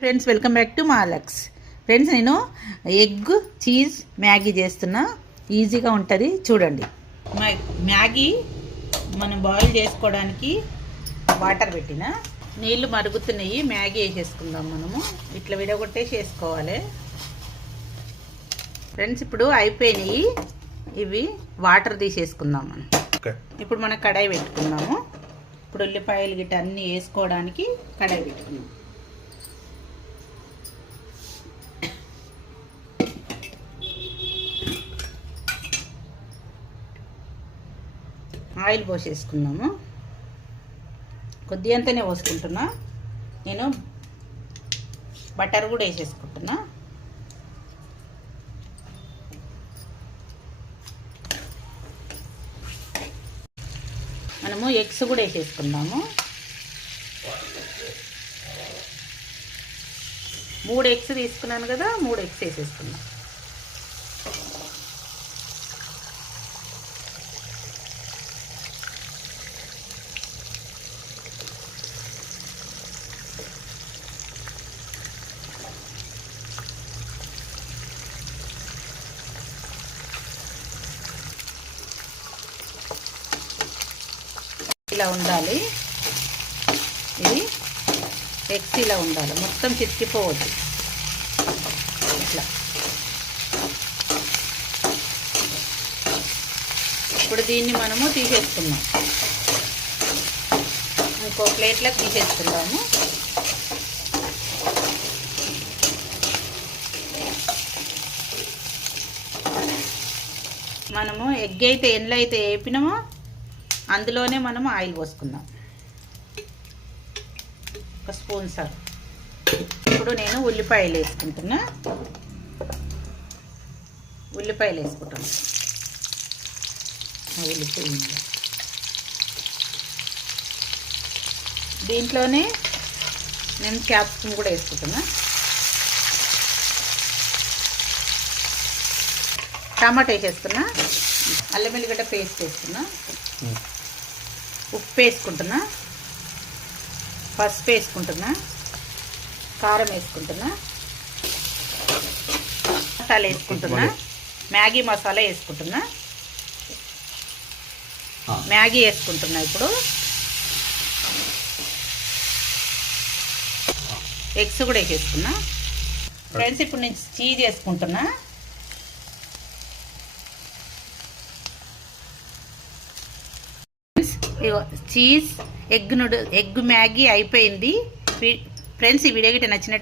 Friends welcome back to మాలక్స్. Friends నేను egg cheese Maggi చేస్తున్నా. ఈజీగా ఉంటుంది చూడండి. మ్యాగీ మనం బాయిల్ చేసుకోవడానికి వాటర్ పెట్టిన నీళ్ళు మరుగుతున్నాయి. మ్యాగీ వేసేసుకుందాం. మనము ఇట్లా విడగొట్టేసి వేసుకోవాలి. ఫ్రెండ్స్ ఇప్పుడు అయిపోయినాయి. ఇవి వాటర్ తీసేసుకుందాం మనం. ఇప్పుడు మనం కడాయి పెట్టుకుందాము. ఇప్పుడు ఉల్లిపాయలు గిట్ట అన్నీ వేసుకోవడానికి కడాయి పెట్టుకుందాం. ఆయిల్ పోసేసుకున్నాము. కొద్దిగంతనే పోసుకుంటున్నా. నేను బటర్ కూడా వేసేసుకుంటున్నా. మనము ఎగ్స్ కూడా వేసేసుకుందాము. 3 ఎగ్స్ తీసుకున్నాను కదా, 3 ఎగ్స్ వేసేసుకున్నాం. ఇలా ఉండాలి. ఇది ఎగ్స్ ఇలా ఉండాలి. మొత్తం చితికిపోవద్దు. ఇట్లా ఇప్పుడు దీన్ని మనము తీసేసుకున్నాం. ఇంకో ప్లేట్లోకి తీసేసుకుందాము. మనము ఎగ్ అయితే ఎండ్లో అయితే వేపినామో అందులోనే మనం ఆయిల్ పోసుకుందాం. 1 స్పూన్ సార్. ఇప్పుడు నేను ఉల్లిపాయలు వేసుకుంటున్నా. ఉల్లిపాయలు వేసుకుంటాను. ఉల్లిపాయ దీంట్లోనే నేను క్యాప్సికమ్ కూడా వేసుకుంటున్నా. టమాటా వేసేస్తున్నా. అల్లం వెల్లిగడ్డ పేస్ట్ వేసుకున్నా. ఉప్పు వేసుకుంటున్నా. పసుపు వేసుకుంటున్నా. కారం వేసుకుంటున్నా. మసాలా వేసుకుంటున్నా. మ్యాగీ మసాలా వేసుకుంటున్నా. మ్యాగీ వేసుకుంటున్నా. ఇప్పుడు ఎగ్స్ కూడా వేసేసుకున్నా. ఫ్రెండ్స్ ఇప్పుడు నేను చీజ్ వేసుకుంటున్నా. చీజ్ ఎగ్ మ్యాగీ అయిపోయింది. ఫ్రెండ్స్ ఈ వీడియో గిట్ట నచ్చినట్టు